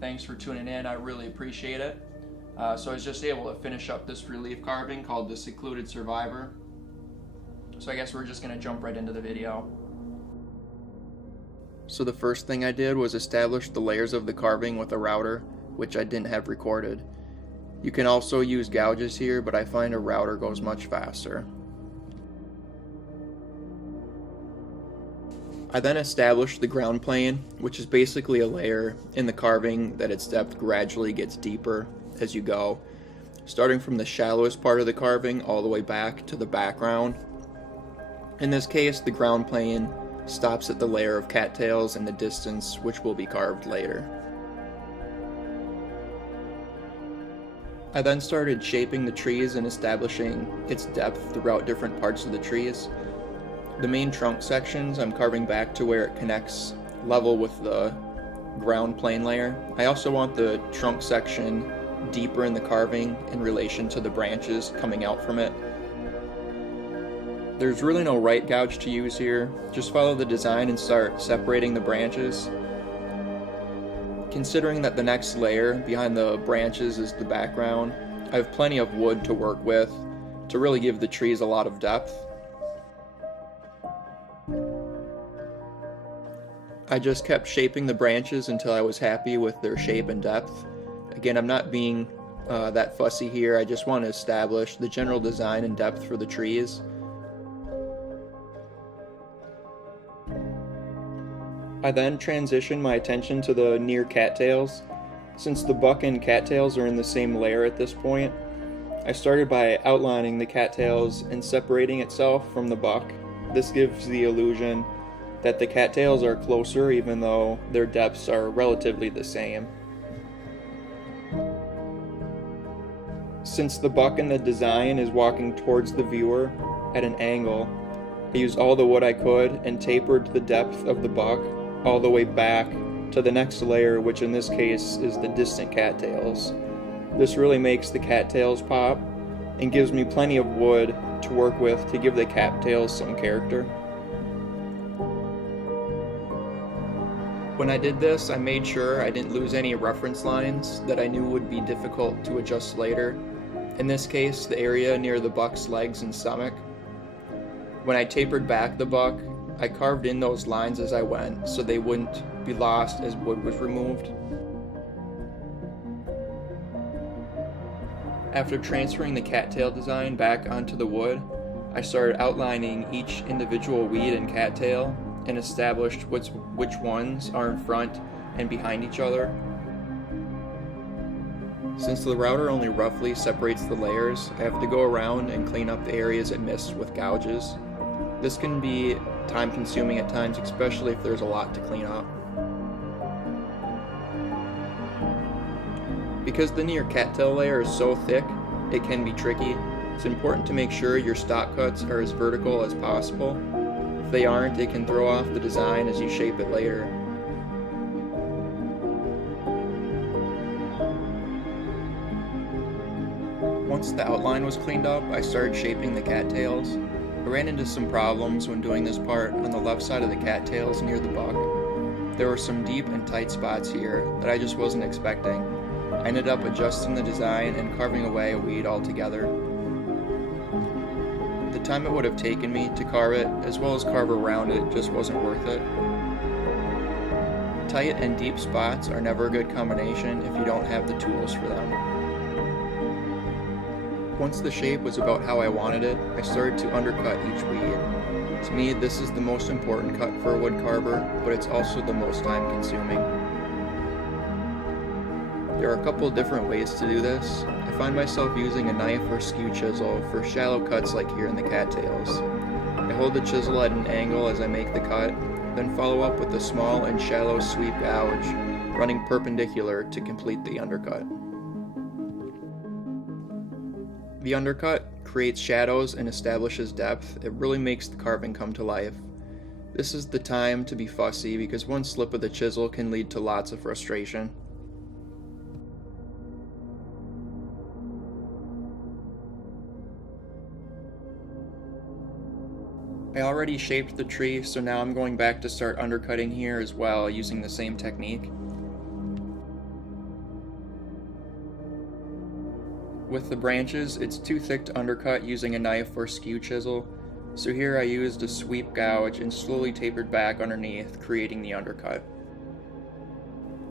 Thanks for tuning in, I really appreciate it. So I was just able to finish up this relief carving called the Secluded Survivor. So I guess we're just going to jump right into the video. So the first thing I did was establish the layers of the carving with a router, which I didn't have recorded. You can also use gouges here, but I find a router goes much faster. I then established the ground plane, which is basically a layer in the carving that its depth gradually gets deeper as you go, starting from the shallowest part of the carving all the way back to the background. In this case, the ground plane stops at the layer of cattails in the distance, which will be carved later. I then started shaping the trees and establishing its depth throughout different parts of the trees. The main trunk sections I'm carving back to where it connects level with the ground plane layer. I also want the trunk section deeper in the carving in relation to the branches coming out from it. There's really no right gouge to use here. Just follow the design and start separating the branches. Considering that the next layer behind the branches is the background, I have plenty of wood to work with to really give the trees a lot of depth. I just kept shaping the branches until I was happy with their shape and depth. Again, I'm not being that fussy here, I just want to establish the general design and depth for the trees. I then transitioned my attention to the near cattails. Since the buck and cattails are in the same layer at this point, I started by outlining the cattails and separating itself from the buck. This gives the illusion that the cattails are closer even though their depths are relatively the same. Since the buck in the design is walking towards the viewer at an angle, I used all the wood I could and tapered the depth of the buck all the way back to the next layer, which in this case is the distant cattails. This really makes the cattails pop and gives me plenty of wood to work with to give the cattails some character. When I did this, I made sure I didn't lose any reference lines that I knew would be difficult to adjust later. In this case, the area near the buck's legs and stomach. When I tapered back the buck, I carved in those lines as I went so they wouldn't be lost as wood was removed. After transferring the cattail design back onto the wood, I started outlining each individual weed and cattail and established which ones are in front and behind each other. Since the router only roughly separates the layers, I have to go around and clean up the areas it missed with gouges. This can be time consuming at times, especially if there's a lot to clean up. Because the near cattail layer is so thick, it can be tricky. It's important to make sure your stock cuts are as vertical as possible. If they aren't, it can throw off the design as you shape it later. Once the outline was cleaned up, I started shaping the cattails. I ran into some problems when doing this part on the left side of the cattails near the buck. There were some deep and tight spots here that I just wasn't expecting. I ended up adjusting the design and carving away a weed altogether. The time it would have taken me to carve it, as well as carve around it, just wasn't worth it. Tight and deep spots are never a good combination if you don't have the tools for them. Once the shape was about how I wanted it, I started to undercut each weed. To me, this is the most important cut for a wood carver, but it's also the most time consuming. There are a couple different ways to do this. I find myself using a knife or skew chisel for shallow cuts like here in the cattails. I hold the chisel at an angle as I make the cut, then follow up with a small and shallow sweep gouge, running perpendicular to complete the undercut. The undercut creates shadows and establishes depth. It really makes the carving come to life. This is the time to be fussy because one slip of the chisel can lead to lots of frustration. I already shaped the tree, so now I'm going back to start undercutting here as well using the same technique. With the branches, it's too thick to undercut using a knife or skew chisel, so here I used a sweep gouge and slowly tapered back underneath, creating the undercut.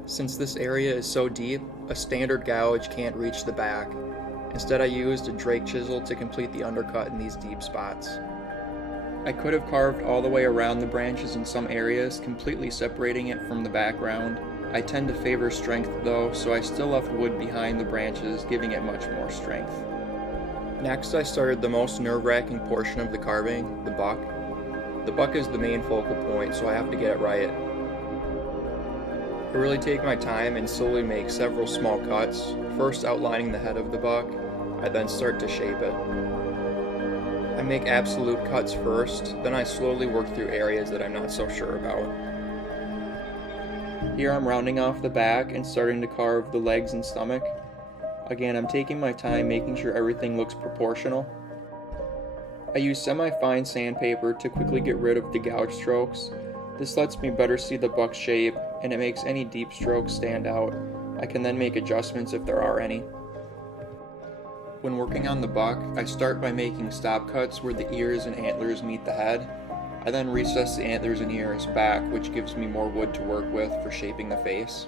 Since this area is so deep, a standard gouge can't reach the back. Instead, I used a drake chisel to complete the undercut in these deep spots. I could have carved all the way around the branches in some areas, completely separating it from the background. I tend to favor strength though, so I still left wood behind the branches, giving it much more strength. Next, I started the most nerve-wracking portion of the carving, the buck. The buck is the main focal point, so I have to get it right. I really take my time and slowly make several small cuts, first outlining the head of the buck. I then start to shape it. I make absolute cuts first, then I slowly work through areas that I'm not so sure about. Here I'm rounding off the back and starting to carve the legs and stomach. Again, I'm taking my time making sure everything looks proportional. I use semi-fine sandpaper to quickly get rid of the gouge strokes. This lets me better see the buck's shape, and it makes any deep strokes stand out. I can then make adjustments if there are any. When working on the buck, I start by making stop cuts where the ears and antlers meet the head. I then recess the antlers and ears back, which gives me more wood to work with for shaping the face.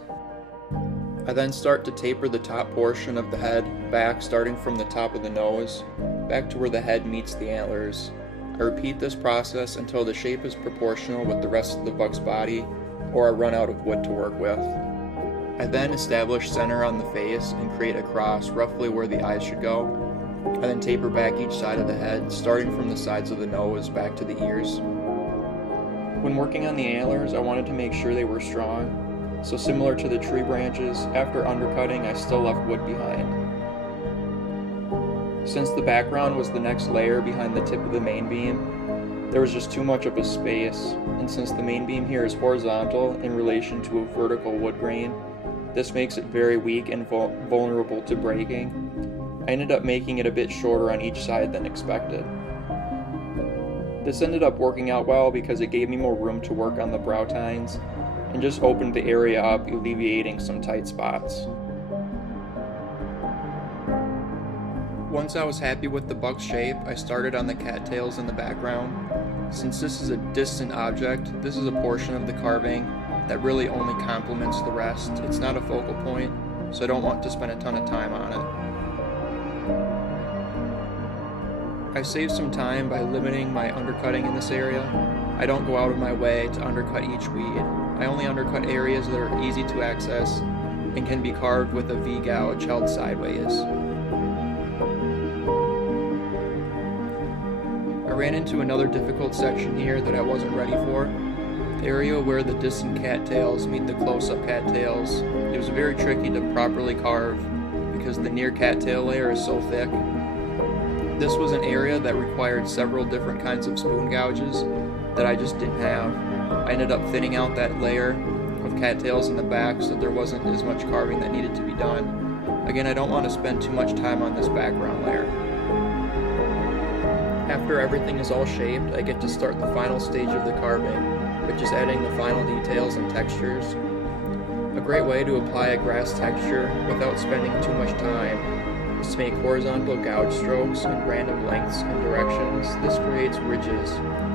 I then start to taper the top portion of the head back, starting from the top of the nose, back to where the head meets the antlers. I repeat this process until the shape is proportional with the rest of the buck's body, or I run out of wood to work with. I then establish center on the face and create a cross roughly where the eyes should go. I then taper back each side of the head, starting from the sides of the nose back to the ears. When working on the antlers, I wanted to make sure they were strong, so similar to the tree branches, after undercutting I still left wood behind. Since the background was the next layer behind the tip of the main beam, there was just too much of a space, and since the main beam here is horizontal in relation to a vertical wood grain, this makes it very weak and vulnerable to breaking. I ended up making it a bit shorter on each side than expected. This ended up working out well because it gave me more room to work on the brow tines and just opened the area up, alleviating some tight spots. Once I was happy with the buck's shape, I started on the cattails in the background. Since this is a distant object, this is a portion of the carving that really only complements the rest. It's not a focal point, so I don't want to spend a ton of time on it. I save some time by limiting my undercutting in this area. I don't go out of my way to undercut each weed. I only undercut areas that are easy to access and can be carved with a V-gouge held sideways. I ran into another difficult section here that I wasn't ready for. The area where the distant cattails meet the close-up cattails. It was very tricky to properly carve because the near cattail layer is so thick. This was an area that required several different kinds of spoon gouges that I just didn't have. I ended up thinning out that layer of cattails in the back so there wasn't as much carving that needed to be done. Again, I don't want to spend too much time on this background layer. After everything is all shaped, I get to start the final stage of the carving, which is adding the final details and textures. A great way to apply a grass texture without spending too much time is to make horizontal gouge strokes in random lengths and directions. This creates ridges.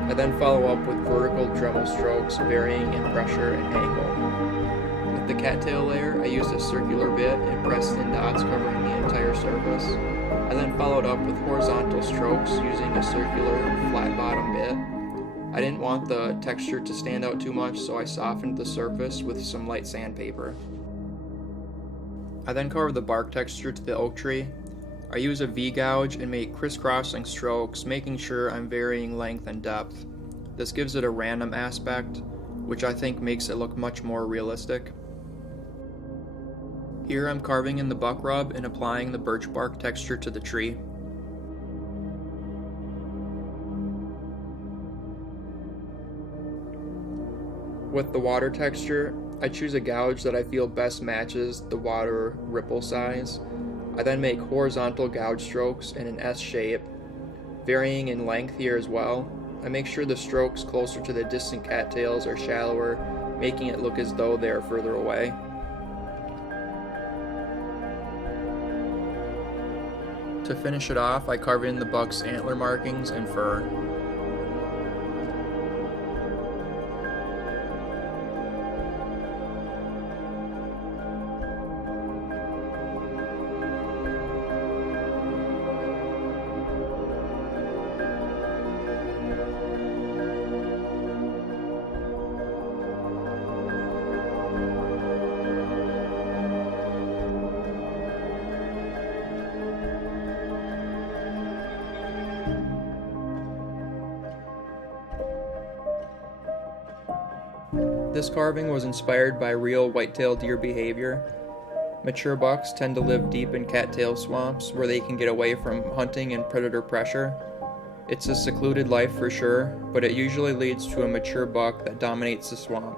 I then follow up with vertical Dremel strokes varying in pressure and angle. With the cattail layer, I used a circular bit and pressed in dots covering the entire surface. I then followed up with horizontal strokes using a circular flat bottom bit. I didn't want the texture to stand out too much, so I softened the surface with some light sandpaper. I then carved the bark texture to the oak tree. I use a V-gouge and make crisscrossing strokes, making sure I'm varying length and depth. This gives it a random aspect, which I think makes it look much more realistic. Here I'm carving in the buck rub and applying the birch bark texture to the tree. With the water texture, I choose a gouge that I feel best matches the water ripple size. I then make horizontal gouge strokes in an S shape, varying in length here as well. I make sure the strokes closer to the distant cattails are shallower, making it look as though they are further away. To finish it off, I carve in the buck's antler markings and fur. This carving was inspired by real whitetail deer behavior. Mature bucks tend to live deep in cattail swamps where they can get away from hunting and predator pressure. It's a secluded life for sure, but it usually leads to a mature buck that dominates the swamp.